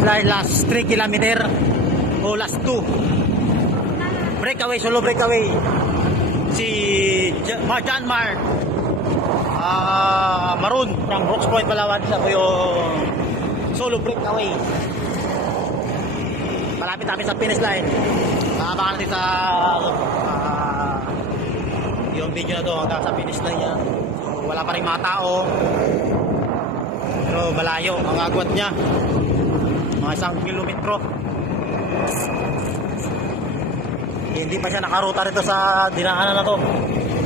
line last 3 kilometer o last 2. Breakaway, solo breakaway. Si John Mar ah Maroon from Brooks Point, Palawan. Po yung solo breakaway. Malapit namin sa finish line. Nakabangan natin sa ah, yung video na to hanggang sa finish line niya. So, wala pa rin mga tao. Pero malayo ang agwat niya. Mga isang kilometro. Hindi pa siya nakaruta rito sa dinaanan na to.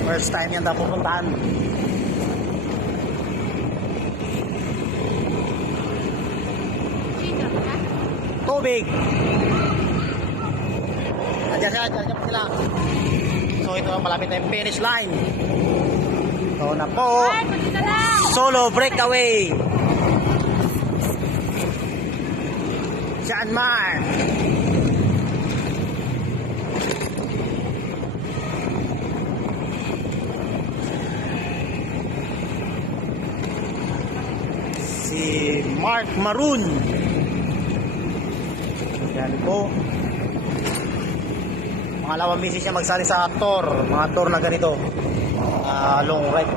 First time yan daw pupuntahan. Tubig! Andiyan sila, andiyan pa sila. So ito malapit na yung finish line. Ito na po. Solo breakaway. John Mar. Si Mark Maroon. Yan po. Mga lawang misis siya magsali sa tour. Mga tour na ganito. Ah, long ride.